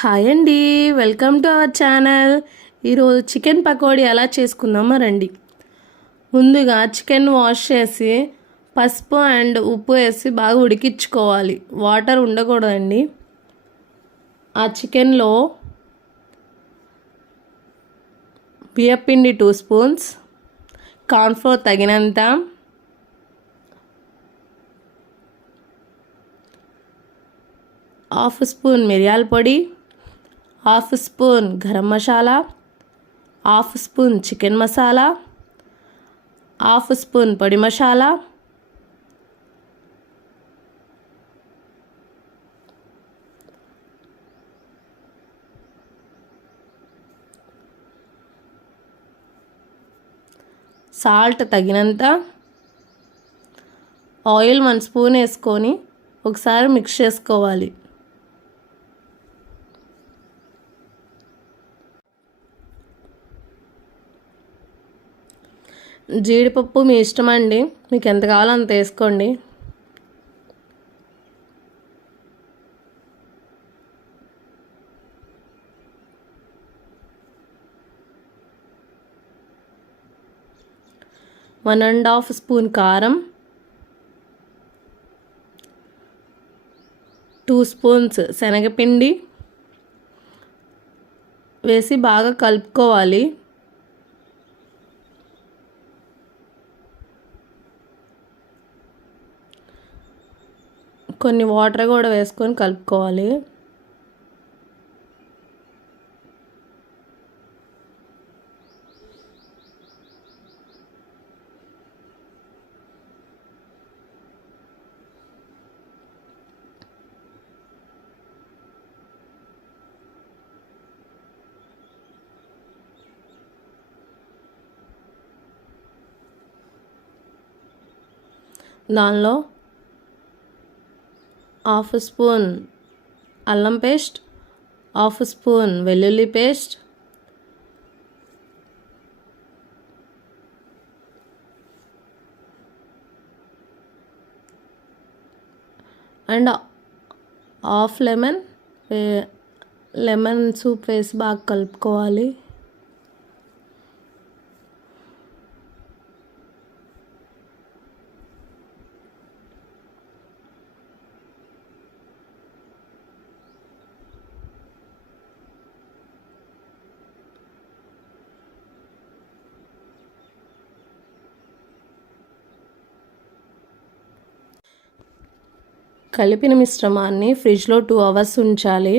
హాయ్ అండి, welcome to our channel. ఈరోజు చికెన్ పకోడీ ఎలా చేసుకుందామో రండి. ముందుగా చికెన్ వాష్ చేసి పసుపు అండ్ ఉప్పు వేసి బాగా ఉడికించుకోవాలి. వాటర్ ఉండకూడదండి. ఆ చికెన్లో బియ్యపిండి 2 స్పూన్స్, కార్న్ఫ్లోర్ తగినంత, హాఫ్ స్పూన్ మిరియాల పొడి, half spoon garam masala, half spoon chicken masala, half spoon పొడి మసాలా, సాల్ట్ తగినంత, ఆయిల్ 1 స్పూన్ వేసుకొని ఒకసారి మిక్స్ చేసుకోవాలి. జీడిపప్పు మీ ఇష్టం అండి, మీకు ఎంత కావాలో అంత వేసుకోండి. వన్ అండ్ హాఫ్ స్పూన్ కారం, 2 స్పూన్స్ శనగపిండి వేసి బాగా కలుపుకోవాలి. కొన్ని వాటర్ కూడా వేసుకొని కలుపుకోవాలి. దానిలో హాఫ్ స్పూన్ అల్లం పేస్ట్, హాఫ్ స్పూన్ వెల్లుల్లి paste, and half lemon soup వేసి బాగా కలుపుకోవాలి. కలిపిన మిశ్రమాన్ని ఫ్రిడ్జ్లో 2 అవర్స్ ఉంచాలి.